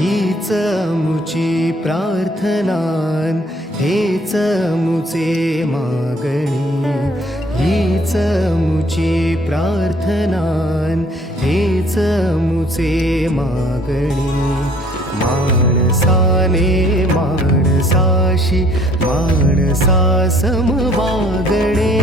हीच मुची प्रार्थनान, हेच मुचे मागणी. हीच मुची प्रार्थनान, हेच मुचे मागणी. माणसाने माणसाशी माणसासम वागणे.